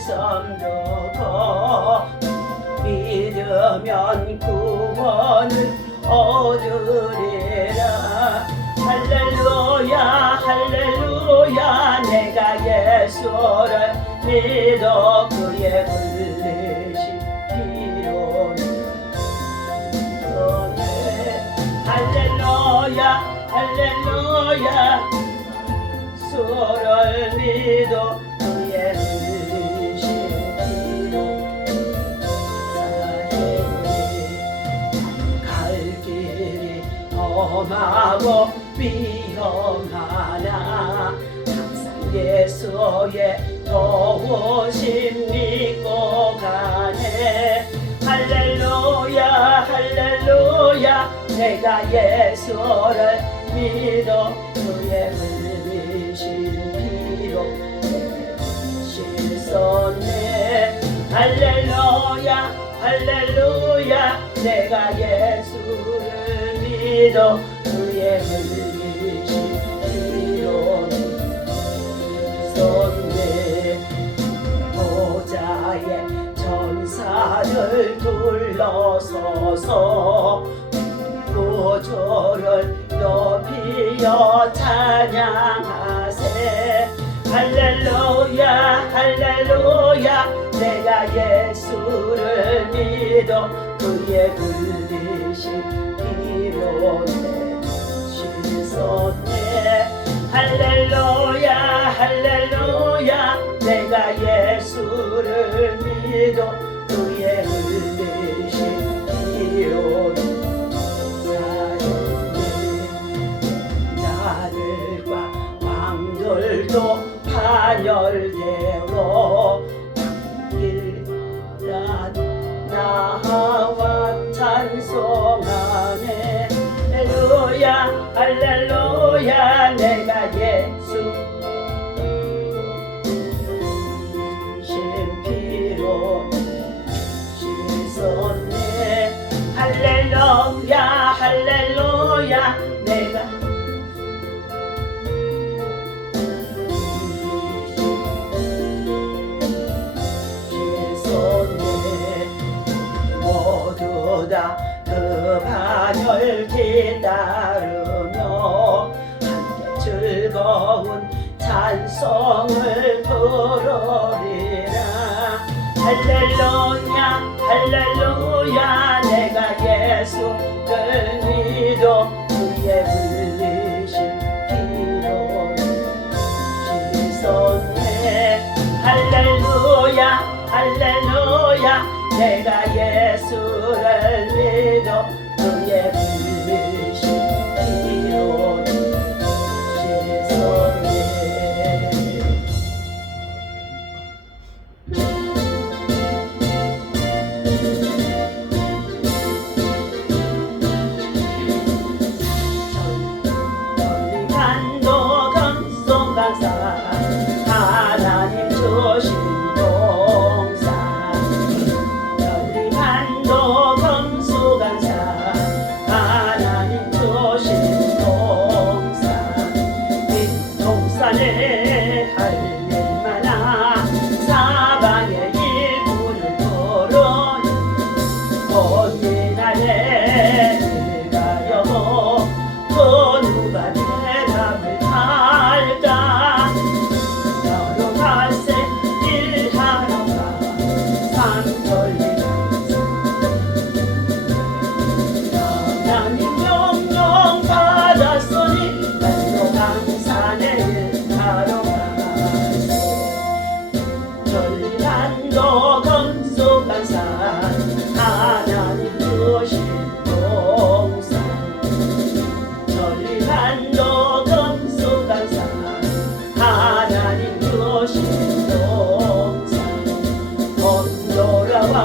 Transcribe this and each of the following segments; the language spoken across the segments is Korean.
말씀 듣고 믿으면 구원을 얻으리라. 할렐루야 할렐루야 내가 예수를 믿어 그의 흘리신 피로 할렐루야 할렐루야 주를 믿어 그의 흘리신 피로 갈 길이 험하고 위험하나 항상 예수의 도우심 믿고 가네. 할렐루야 할렐루야 내가 예수를 믿어 그의 흘리신 피로 씻었네. 할렐루야 할렐루야 내가 예수를 믿어 그의 흘리신 피로 씻었네. 보좌에 천사들 둘러서서 구주를 높이어 찬양하세. 할렐루야 할렐루야 내가 예수를 믿어 그의 흘리신 피로 씻었네. 할렐루야 할렐루야 내가 예수를 믿어 그의 흘리신 피로 나들과 왕들도 파멸되어 일난 나와 찬송하네. 할렐루야 할렐루야 내가 예수 신피로 씻었네. 할렐루야 할렐루야 내가 모두 다 그 반열 뒤따르며 함께 즐거운 찬송을 부르리라. 할렐루야 할렐루야 내가 예수를 믿어 그의 흘리신 피로 씻었네. 할렐루야 할렐루야 내가 예수를 믿어 그의 흘리신 피로 씻었네. 저리 간도 금송강산 하나님 주신 할일마나 사방의 일꾼을 부르니 본인날에 일가여 또 누가 대답을 할까. 너로 갈새 일하러 가 산돌리 하나님 명령 받았으니 날로 강산에 일하러 전란도 금속강산 하나님 주신 동산. 전란도 금속강산 하나님 주신 동산. 돈 돌아와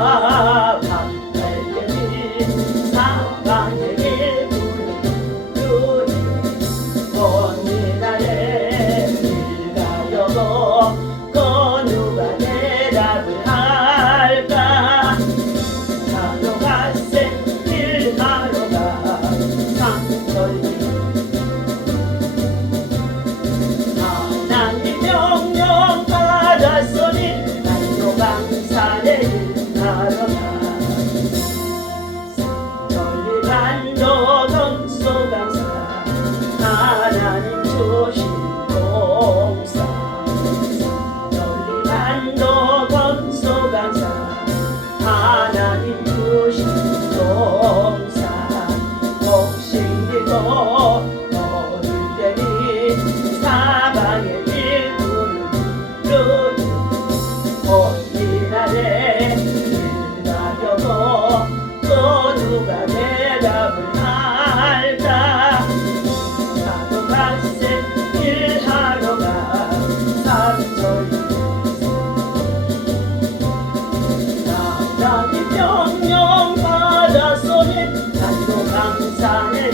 산을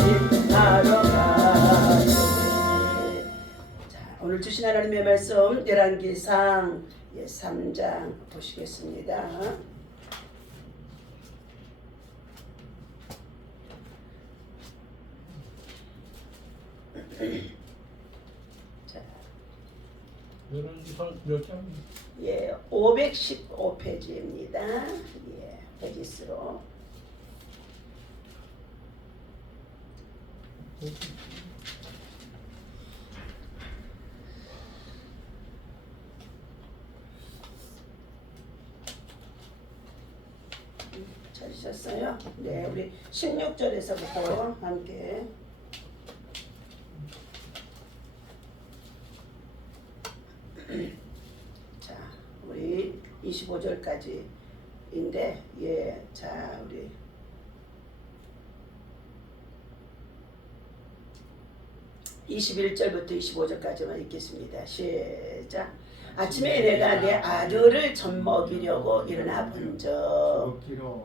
하러 가세. 자, 오늘 주신 하나님의 말씀 열왕기상 3장 보시겠습니다. 자, 열왕기상 몇 장? 예, 515페이지입니다. 예, 페이지수로. 찾으셨어요? 네, 우리 16절에서부터 함께. 자, 우리 25절까지인데, 예, 자, 우리 21절부터 25절까지만 읽겠습니다. 시작. 아침에 내가 내 아들을 젖먹이려고 일어나 본적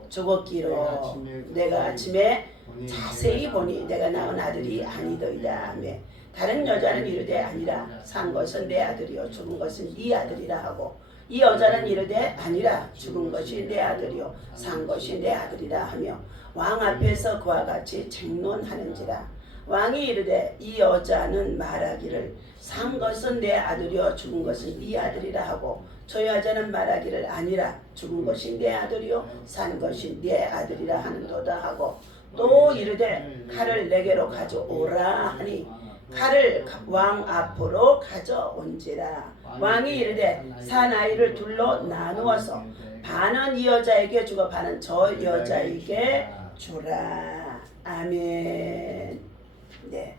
죽었기로 내가 아침에 자세히 보니 내가 낳은 아들이 아니더이다 하며 다른 여자는 이르되 아니라 산 것은 내 아들이요 죽은 것은 네 아들이라 하고 이 여자는 이르되 아니라 죽은 것이 내 아들이요 산 것이 내 아들이라 하며 왕 앞에서 그와 같이 쟁론하는지라. 왕이 이르되 이 여자는 말하기를 산 것은 내 아들이요 죽은 것은 네 아들이라 하고 저 여자는 말하기를 아니라 죽은 것이 내 아들이요 산 것이 네 아들이라 하는도다 하고 또 이르되 칼을 내게로 가져오라 하니 칼을 왕 앞으로 가져온지라. 왕이 이르되 산 아이를 둘로 나누어서 반은 이 여자에게 주고 반은 저 여자에게 주라. 아멘. 네,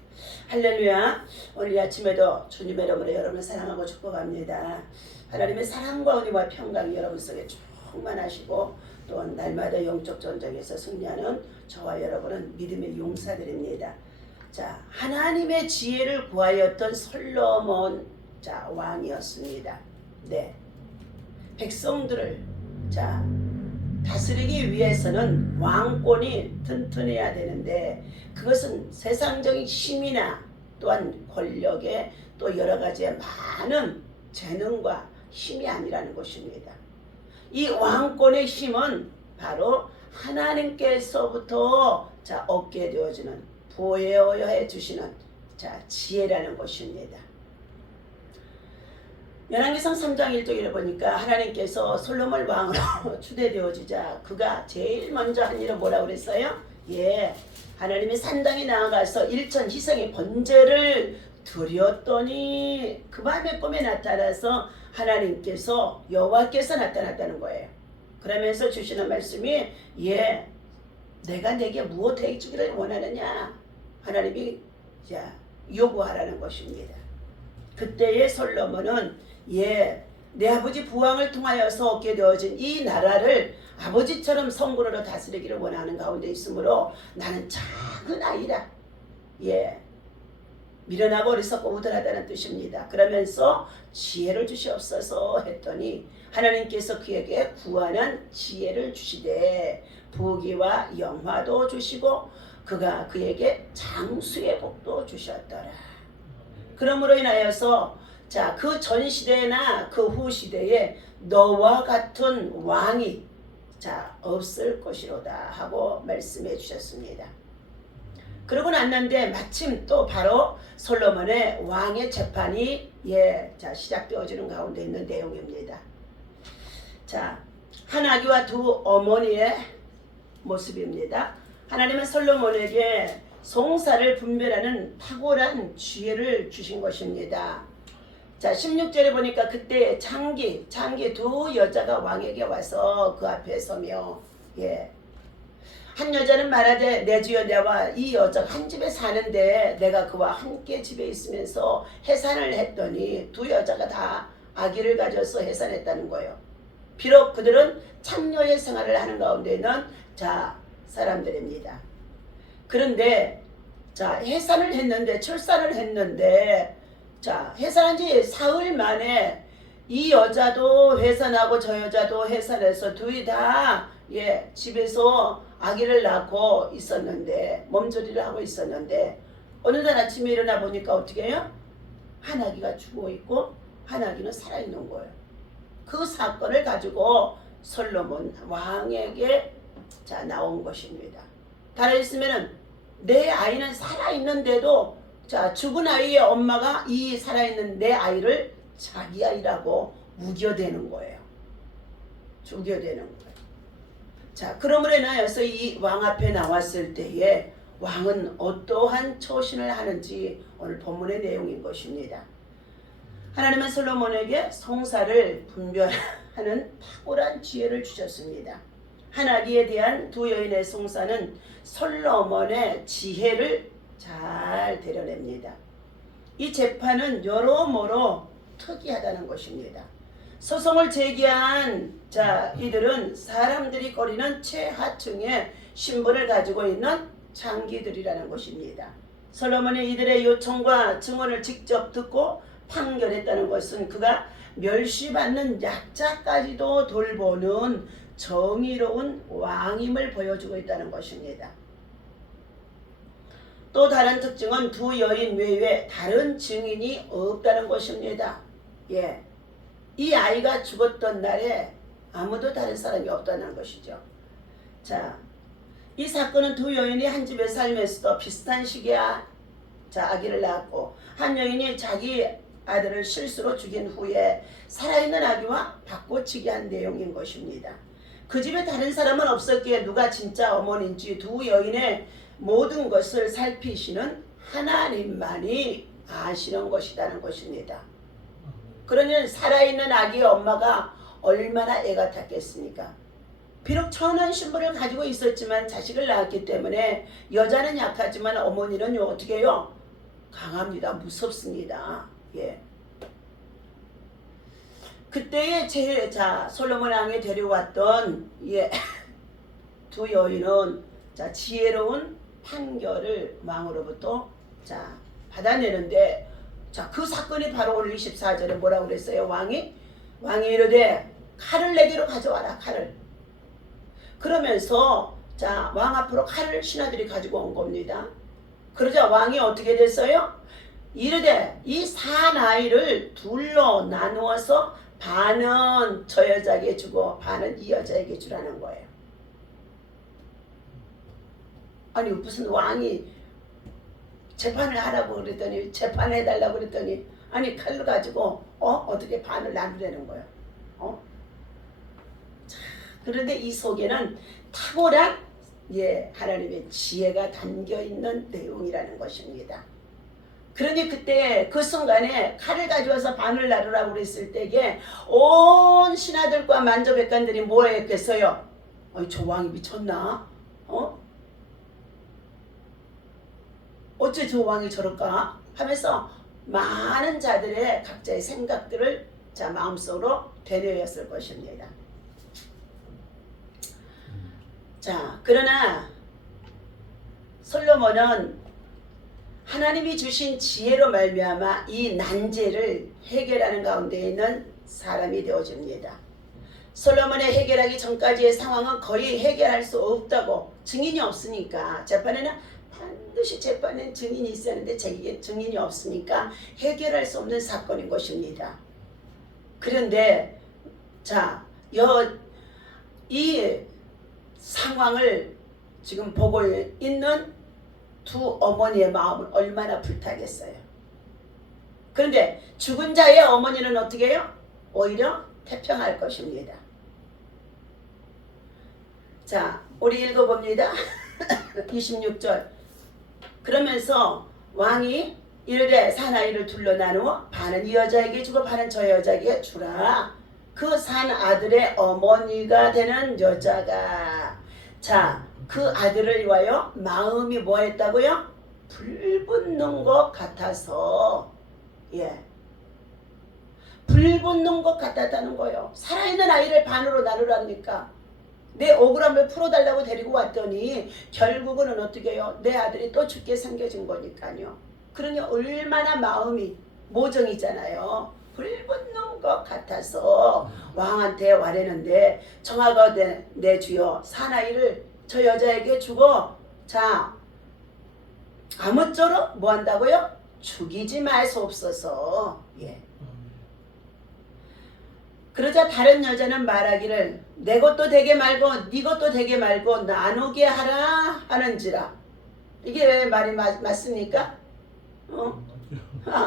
할렐루야. 오늘 아침에도 주님의 이름으로 여러분을 사랑하고 축복합니다. 하나님의 사랑과 은혜와 평강이 여러분 속에 충만하시고 또 날마다 영적 전쟁에서 승리하는 저와 여러분은 믿음의 용사들입니다. 자, 하나님의 지혜를 구하였던 솔로몬 왕이었습니다. 네, 백성들을 다스리기 위해서는 왕권이 튼튼해야 되는데 그것은 세상적인 힘이나 또한 권력에 또 여러 가지의 많은 재능과 힘이 아니라는 것입니다. 이 왕권의 힘은 바로 하나님께서부터 얻게 되어지는 보호해 주시는 지혜라는 것입니다. 열왕기상 3장 1절에 보니까 하나님께서 솔로몬 왕으로 추대되어지자 그가 제일 먼저 한 일은 뭐라고 그랬어요? 예, 하나님의 산당에 나아가서 일천 희생의 번제를 드렸더니 그 밤에 꿈에 나타나서 하나님께서 여호와께서 나타났다는 거예요. 그러면서 주시는 말씀이 예, 내가 내게 무엇 해주기를 원하느냐 하나님이 요구하라는 것입니다. 그때의 솔로몬은 예, 내 아버지 부왕을 통하여서 얻게 되어진 이 나라를 아버지처럼 성군으로 다스리기를 원하는 가운데 있으므로 나는 작은 아이라 예, 미련하고 어리석고 우둔하다는 뜻입니다. 그러면서 지혜를 주시옵소서 했더니 하나님께서 그에게 구하는 지혜를 주시되 부귀와 영화도 주시고 그가 그에게 장수의 복도 주셨더라. 그러므로 인하여서 그 전 시대나 그 후 시대에 너와 같은 왕이 없을 것이로다 하고 말씀해 주셨습니다. 그러고 났는데 마침 또 바로 솔로몬의 왕의 재판이 시작되어지는 가운데 있는 내용입니다. 한 아기와 두 어머니의 모습입니다. 하나님은 솔로몬에게 송사를 분별하는 탁월한 지혜를 주신 것입니다. 16절에 보니까 그때 창기 두 여자가 왕에게 와서 그 앞에 서며 한 여자는 말하되 내 주여 내와 이 여자가 한 집에 사는데 내가 그와 함께 집에 있으면서 해산을 했더니 두 여자가 다 아기를 가져서 해산했다는 거예요. 비록 그들은 창녀의 생활을 하는 가운데 있는 사람들입니다. 그런데 해산을 했는데 출산을 했는데 해산한 지 사흘 만에 이 여자도 해산하고 저 여자도 해산해서 둘이 다 집에서 아기를 낳고 있었는데 몸조리를 하고 있었는데 어느 날 아침에 일어나 보니까 어떻게 해요? 한 아기가 죽어 있고 한 아기는 살아 있는 거예요. 그 사건을 가지고 솔로몬 왕에게 나온 것입니다. 달아있으면은 내 아이는 살아 있는데도 죽은 아이의 엄마가 이 살아있는 내 아이를 자기 아이라고 우겨대는 거예요. 우겨대는 거예요. 그러므로 인하여서 이 왕 앞에 나왔을 때에 왕은 어떠한 처신을 하는지 오늘 본문의 내용인 것입니다. 하나님은 솔로몬에게 송사를 분별하는 탁월한 지혜를 주셨습니다. 한 아기에 대한 두 여인의 송사는 솔로몬의 지혜를 잘 드러냅니다. 이 재판은 여러모로 특이하다는 것입니다. 소송을 제기한 이들은 사람들이 거리는 최하층의 신분을 가지고 있는 장기들이라는 것입니다. 솔로몬이 이들의 요청과 증언을 직접 듣고 판결했다는 것은 그가 멸시받는 약자까지도 돌보는 정의로운 왕임을 보여주고 있다는 것입니다. 또 다른 특징은 두 여인 외에 다른 증인이 없다는 것입니다. 이 아이가 죽었던 날에 아무도 다른 사람이 없다는 것이죠. 이 사건은 두 여인이 한 집에 살면서도 비슷한 시기에 아기를 낳았고 한 여인이 자기 아들을 실수로 죽인 후에 살아있는 아기와 바꿔치기 한 내용인 것입니다. 그 집에 다른 사람은 없었기에 누가 진짜 어머니인지 두 여인의 모든 것을 살피시는 하나님만이 아시는 것이라는 것입니다. 그러니 살아있는 아기의 엄마가 얼마나 애가 탔겠습니까? 비록 천한 신분을 가지고 있었지만 자식을 낳았기 때문에 여자는 약하지만 어머니는 어떻게 해요? 강합니다. 무섭습니다. 그때에 제일 솔로몬 왕이 데려왔던 두 여인은 지혜로운 판결을 왕으로부터 받아내는데 그 사건이 바로 오늘 24절에 뭐라고 그랬어요? 왕이 이르되 칼을 내게로 가져와라. 칼을. 그러면서 왕 앞으로 칼을 신하들이 가지고 온 겁니다. 그러자 왕이 어떻게 됐어요? 이르되 이 사나이를 둘로 나누어서 반은 저 여자에게 주고 반은 이 여자에게 주라는 거예요. 아니 무슨 왕이 재판을 하라고 그랬더니 재판해달라고 그랬더니 아니 칼로 가지고 어떻게 반을 나누려는 거예요. 그런데 이 속에는 탁월한 하나님의 지혜가 담겨있는 내용이라는 것입니다. 그러니 그때 그 순간에 칼을 가져와서 반을 나누라고 그랬을 때에 온 신하들과 만조백관들이 뭐 했겠어요? 저 왕이 미쳤나? 어째 저 왕이 저럴까? 하면서 많은 자들의 각자의 생각들을 마음속으로 되뇌었을 것입니다. 그러나 솔로몬은 하나님이 주신 지혜로 말미암아 이 난제를 해결하는 가운데 있는 사람이 되어집니다. 솔로몬의 해결하기 전까지의 상황은 거의 해결할 수 없다고 증인이 없으니까 재판에는 반드시 재판엔 증인이 있었는데 증인이 없으니까 해결할 수 없는 사건인 것입니다. 그런데 이 상황을 지금 보고 있는 두 어머니의 마음은 얼마나 불타겠어요. 그런데 죽은 자의 어머니는 어떻게 해요? 오히려 태평할 것입니다. 우리 읽어봅니다. 26절. 그러면서 왕이 이르되 사나이를 둘러 나누어 반은 이 여자에게 주고 반은 저 여자에게 주라. 그 산 아들의 어머니가 되는 여자가 그 아들을 위하여 마음이 뭐 했다고요? 불붙는 것 같아서 불붙는 것 같았다는 거예요. 살아있는 아이를 반으로 나누라니까 내 억울함을 풀어달라고 데리고 왔더니 결국은 어떻게 해요? 내 아들이 또 죽게 생겨진 거니까요. 그러니 얼마나 마음이 모정이잖아요. 불붙는 것 같아서 왕한테 말했는데 청하거든 내 주여 사나이를 저 여자에게 주고 자 아무쪼록 뭐 한다고요? 죽이지 마소옵소서. 예. 그러자 다른 여자는 말하기를 내 것도 되게 말고 네 것도 되게 말고 나누게 하라 하는지라. 이게 왜 말이 맞습니까?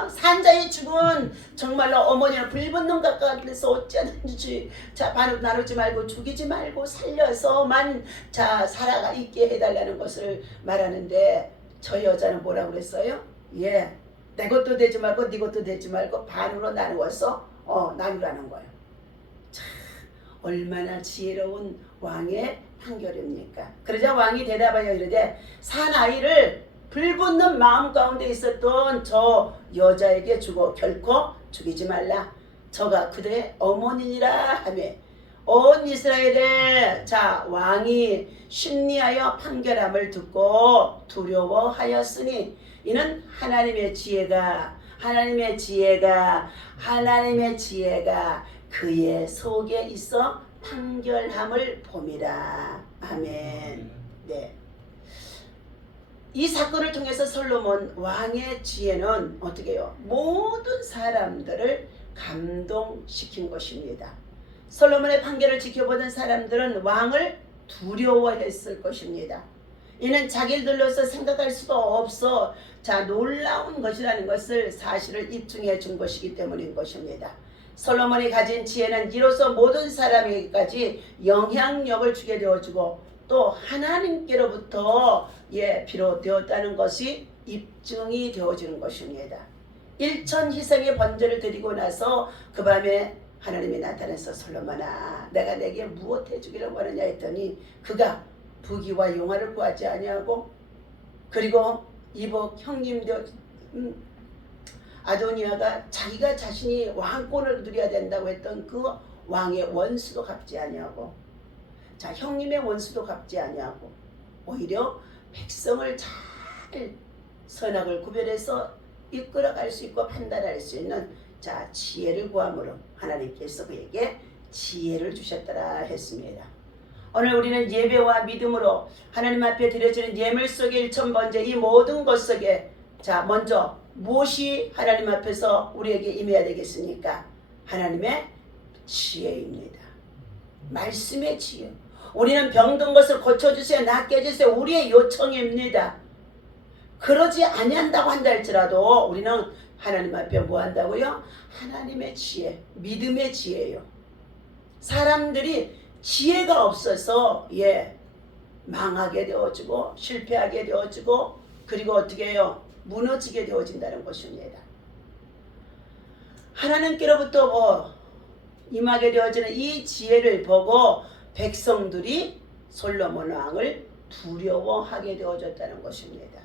산자의 죽은 정말로 어머니는 불붙는 것 같아서 어찌하든지 자 나누지 말고 죽이지 말고 살려서만 자 살아가 있게 해달라는 것을 말하는데 저 여자는 뭐라고 그랬어요? 예, 내 것도 되지 말고 네 것도 되지 말고 반으로 나누어서 나누라는 거예요. 참 얼마나 지혜로운 왕의 판결입니까? 그러자 왕이 대답하여 이르되 사나이를 불붙는 마음 가운데 있었던 저 여자에게 주고 결코 죽이지 말라. 저가 그대의 어머니니라 하며 온 이스라엘의 자 왕이 심리하여 판결함을 듣고 두려워하였으니 이는 하나님의 지혜가 그의 속에 있어 판결함을 봄이라. 아멘. 네. 이 사건을 통해서 솔로몬 왕의 지혜는 어떻게 해요? 모든 사람들을 감동시킨 것입니다. 솔로몬의 판결을 지켜보던 사람들은 왕을 두려워했을 것입니다. 이는 자기들로서 생각할 수도 없어 자 놀라운 것이라는 것을 사실을 입증해 준 것이기 때문인 것입니다. 솔로몬이 가진 지혜는 이로써 모든 사람에게까지 영향력을 주게 되어주고 또 하나님께로부터 비롯되었다는 것이 입증이 되어지는 것입니다. 일천 희생의 번제를 드리고 나서 그 밤에 하나님이 나타나서 솔로몬아 내가 내게 무엇 해주기를 원하냐 했더니 그가 부귀와 영화를 구하지 아니하고 그리고 이복 형님도 아도니아가 자기가 자신이 왕권을 누려야 된다고 했던 그 왕의 원수도 갚지 아니하고 자 형님의 원수도 갚지 아니하고 오히려 백성을 잘 선악을 구별해서 이끌어갈 수 있고 판단할 수 있는 자 지혜를 구함으로 하나님께서 그에게 지혜를 주셨더라 했습니다. 오늘 우리는 예배와 믿음으로 하나님 앞에 드려지는 예물 속의 일천번제 이 모든 것 속에 자 먼저 무엇이 하나님 앞에서 우리에게 임해야 되겠습니까? 하나님의 지혜입니다. 말씀의 지혜. 우리는 병든 것을 고쳐주세요. 낫게 해주세요. 우리의 요청입니다. 그러지 아니한다고 한다 할지라도 우리는 하나님 앞에 뭐 한다고요? 하나님의 지혜, 믿음의 지혜예요. 사람들이 지혜가 없어서 망하게 되어지고 실패하게 되어지고 그리고 어떻게 해요? 무너지게 되어진다는 것입니다. 하나님께로부터 임하게 되어지는 이 지혜를 보고 백성들이 솔로몬 왕을 두려워하게 되어졌다는 것입니다.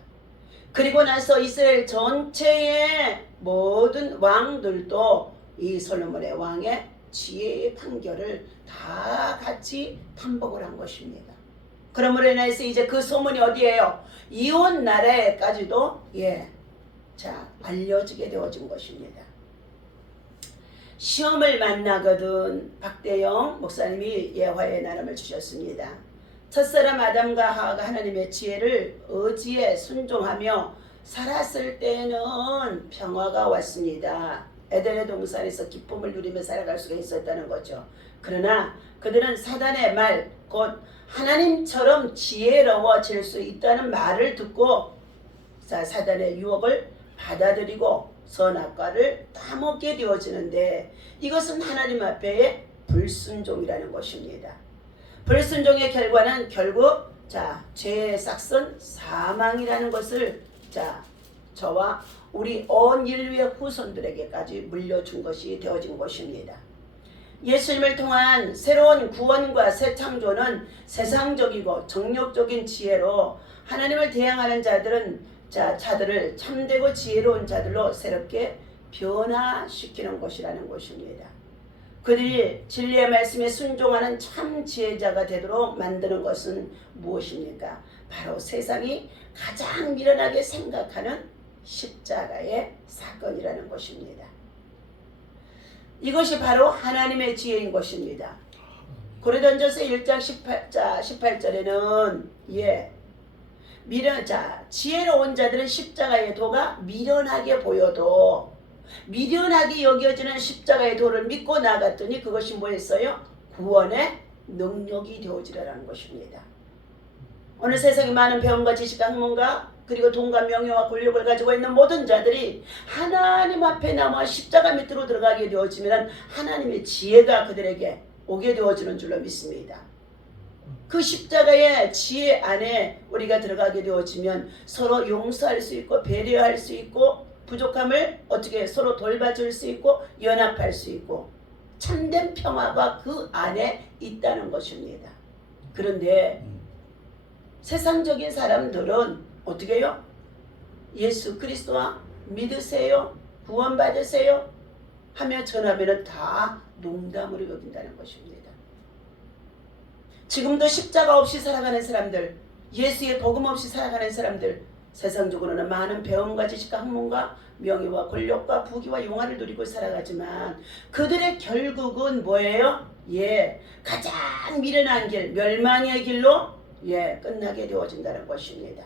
그리고 나서 이스라엘 전체의 모든 왕들도 이 솔로몬의 왕의 지혜의 판결을 다 같이 탐복을 한 것입니다. 그러므로 인해서 이제 그 소문이 어디에요? 이온 나라에까지도 알려지게 되어진 것입니다. 시험을 만나거든 박대영 목사님이 예화의 나눔을 주셨습니다. 첫사람 아담과 하와가 하나님의 지혜를 의지에 순종하며 살았을 때에는 평화가 왔습니다. 에덴의 동산에서 기쁨을 누리며 살아갈 수가 있었다는 거죠. 그러나 그들은 사단의 말, 곧 하나님처럼 지혜로워질 수 있다는 말을 듣고 사단의 유혹을 받아들이고 선악과를 따먹게 되어지는데 이것은 하나님 앞에의 불순종이라는 것입니다. 불순종의 결과는 결국 죄의 싹슨 사망이라는 것을 저와 우리 온 인류의 후손들에게까지 물려준 것이 되어진 것입니다. 예수님을 통한 새로운 구원과 새 창조는 세상적이고 정욕적인 지혜로 하나님을 대항하는 자들을 참되고 지혜로운 자들로 새롭게 변화시키는 것이라는 것입니다. 그들이 진리의 말씀에 순종하는 참 지혜자가 되도록 만드는 것은 무엇입니까? 바로 세상이 가장 미련하게 생각하는 십자가의 사건이라는 것입니다. 이것이 바로 하나님의 지혜인 것입니다. 고린도전서 1장 18절에는 지혜로운 자들은 십자가의 도가 미련하게 보여도 미련하게 여겨지는 십자가의 도를 믿고 나갔더니 그것이 뭐였어요? 구원의 능력이 되어지라는 것입니다. 오늘 세상에 많은 배움과 지식과 학문과 그리고 돈과 명예와 권력을 가지고 있는 모든 자들이 하나님 앞에 남아 십자가 밑으로 들어가게 되어지면 하나님의 지혜가 그들에게 오게 되어지는 줄로 믿습니다. 그 십자가의 지혜 안에 우리가 들어가게 되어지면 서로 용서할 수 있고 배려할 수 있고 부족함을 어떻게 서로 돌봐줄 수 있고 연합할 수 있고 참된 평화가 그 안에 있다는 것입니다. 그런데 세상적인 사람들은 어떻게 해요? 예수 그리스도와 믿으세요? 구원받으세요? 하며 전하면 다 농담으로 여긴다는 것입니다. 지금도 십자가 없이 살아가는 사람들, 예수의 복음 없이 살아가는 사람들, 세상적으로는 많은 배움과 지식과 학문과 명예와 권력과 부귀와 영화를 누리고 살아가지만 그들의 결국은 뭐예요? 가장 미련한 길, 멸망의 길로 끝나게 되어진다는 것입니다.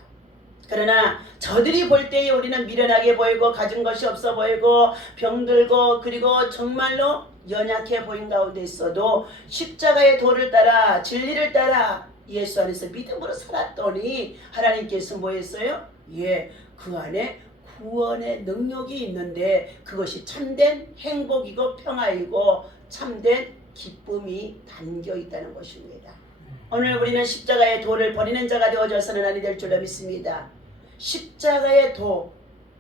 그러나 저들이 볼 때에 우리는 미련하게 보이고 가진 것이 없어 보이고 병들고 그리고 정말로 연약해 보인 가운데 있어도 십자가의 도를 따라 진리를 따라 예수 안에서 믿음으로 살았더니 하나님께서 뭐 했어요? 그 안에 구원의 능력이 있는데 그것이 참된 행복이고 평화이고 참된 기쁨이 담겨 있다는 것입니다. 오늘 우리는 십자가의 도를 버리는 자가 되어져서는 아니 될 줄로 믿습니다. 십자가의 도,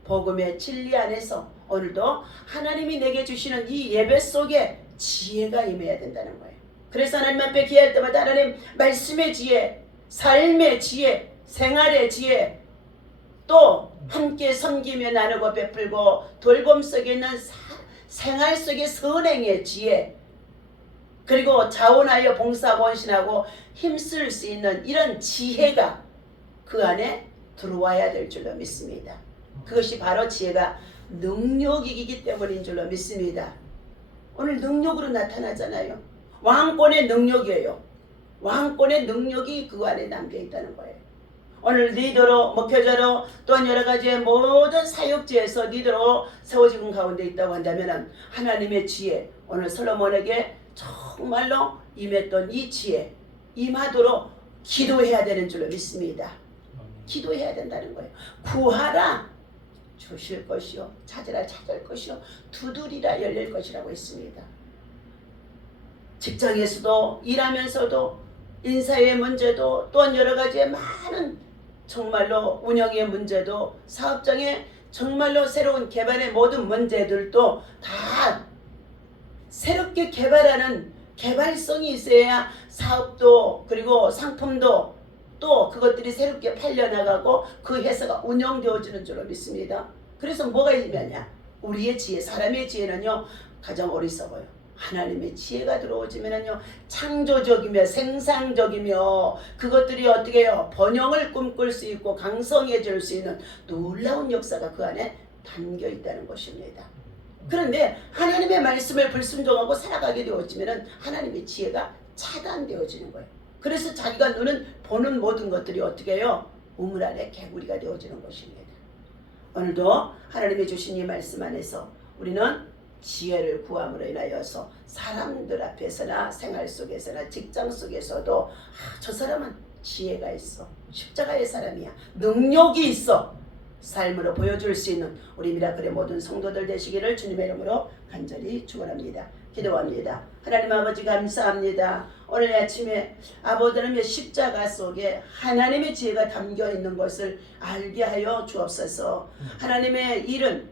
복음의 진리 안에서 오늘도 하나님이 내게 주시는 이 예배 속에 지혜가 임해야 된다는 거예요. 그래서 하나님 앞에 기도할 때마다 하나님 말씀의 지혜, 삶의 지혜, 생활의 지혜, 또 함께 섬기며 나누고 베풀고 돌봄 속에 있는 생활 속의 선행의 지혜, 그리고 자원하여 봉사하고 헌신하고 힘쓸 수 있는 이런 지혜가 그 안에 들어와야 될 줄로 믿습니다. 그것이 바로 지혜가 능력이기 때문인 줄로 믿습니다. 오늘 능력으로 나타나잖아요. 왕권의 능력이에요. 왕권의 능력이 그 안에 담겨 있다는 거예요. 오늘 리더로, 목회자로 또한 여러 가지의 모든 사역지에서 리더로 세워지는 가운데 있다고 한다면 하나님의 지혜, 오늘 솔로몬에게 정말로 임했던 이 지혜 임하도록 기도해야 되는 줄로 믿습니다. 기도해야 된다는 거예요. 구하라 주실 것이요, 찾으라 찾을 것이요, 두드리라 열릴 것이라고 했습니다. 직장에서도 일하면서도 인사의 문제도 또한 여러 가지의 많은 정말로 운영의 문제도 사업장의 정말로 새로운 개발의 모든 문제들도 다 새롭게 개발하는 개발성이 있어야 사업도 그리고 상품도 또 그것들이 새롭게 팔려나가고 그 회사가 운영되어지는 줄로 믿습니다. 그래서 뭐가 있느냐? 우리의 지혜, 사람의 지혜는요 가장 어리석어요. 하나님의 지혜가 들어오지면은요 창조적이며 생산적이며 그것들이 어떻게 해요? 번영을 꿈꿀 수 있고 강성해질 수 있는 놀라운 역사가 그 안에 담겨 있다는 것입니다. 그런데 하나님의 말씀을 불순종하고 살아가게 되어지면은 하나님의 지혜가 차단되어지는 거예요. 그래서 자기가 눈은 보는 모든 것들이 어떻게 해요? 우물 안에 개구리가 되어지는 것입니다. 오늘도 하나님이 주신 이 말씀 안에서 우리는 지혜를 구함으로 인하여서 사람들 앞에서나 생활 속에서나 직장 속에서도 저 사람은 지혜가 있어, 십자가의 사람이야, 능력이 있어 삶으로 보여줄 수 있는 우리 미라클의 모든 성도들 되시기를 주님의 이름으로 간절히 축원합니다. 기도합니다. 하나님 아버지 감사합니다. 오늘 아침에 아버지는 십자가 속에 하나님의 지혜가 담겨 있는 것을 알게 하여 주옵소서. 하나님의 일은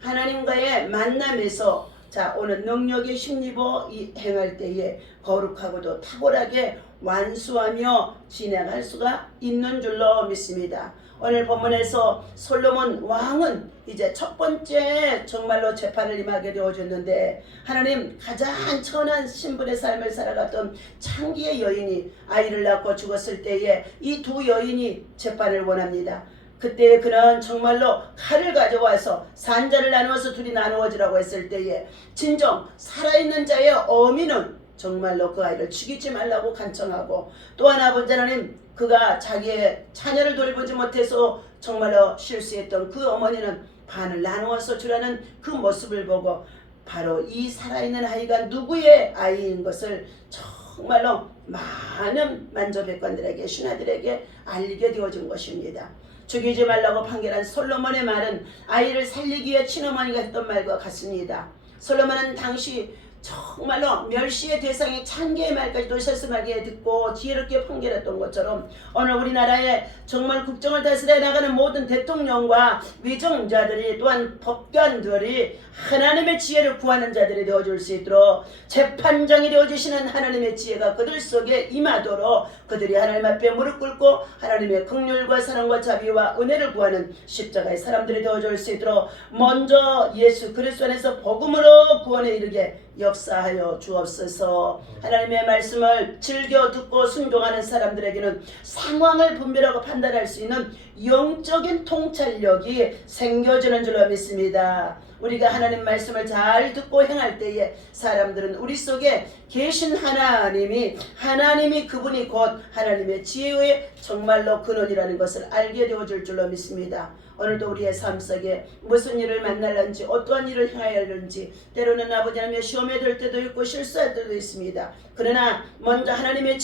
하나님과의 만남에서 오늘 능력의 힘입어 행할 때에 거룩하고도 탁월하게 완수하며 진행할 수가 있는 줄로 믿습니다. 오늘 본문에서 솔로몬 왕은 이제 첫 번째 정말로 재판을 임하게 되어졌는데 하나님 가장 천한 신분의 삶을 살아갔던 창기의 여인이 아이를 낳고 죽었을 때에 이 두 여인이 재판을 원합니다. 그때 그는 정말로 칼을 가져와서 산자를 나누어서 둘이 나누어지라고 했을 때에 진정 살아있는 자의 어미는 정말로 그 아이를 죽이지 말라고 간청하고, 또한 아버지 하나님 그가 자기의 자녀를 돌보지 못해서 정말로 실수했던 그 어머니는 반을 나누어서 주라는 그 모습을 보고 바로 이 살아있는 아이가 누구의 아이인 것을 정말로 많은 만조백관들에게 신하들에게 알게 되어진 것입니다. 죽이지 말라고 판결한 솔로몬의 말은 아이를 살리기 위해 친어머니가 했던 말과 같습니다. 솔로몬은 당시 정말로 멸시의 대상이 창개의 말까지도 세심하게 듣고 지혜롭게 판결했던 것처럼 오늘 우리나라에 정말 국정을 다스려 나가는 모든 대통령과 위정자들이 또한 법관들이 하나님의 지혜를 구하는 자들이 되어줄 수 있도록 재판장이 되어주시는 하나님의 지혜가 그들 속에 임하도록 그들이 하나님 앞에 무릎 꿇고 하나님의 긍휼과 사랑과 자비와 은혜를 구하는 십자가의 사람들이 되어줄 수 있도록 먼저 예수 그리스도 안에서 복음으로 구원에 이르게 역사하여 주옵소서. 하나님의 말씀을 즐겨 듣고 순종하는 사람들에게는 상황을 분별하고 판단할 수 있는 영적인 통찰력이 생겨지는 줄로 믿습니다. 우리가 하나님 말씀을 잘 듣고 행할 때에 사람들은 우리 속에 계신 하나님이 그분이 곧 하나님의 지혜의 정말로 근원이라는 것을 알게 되어줄 줄로 믿습니다. 오늘도 우리의 삶 속에 무슨 일을 만날는지 어떠한 일을 행해야 하는지 때로는 아버지 하나님의 시험에 들 때도 있고 실수할 때도 있습니다. 그러나 먼저 하나님의 지혜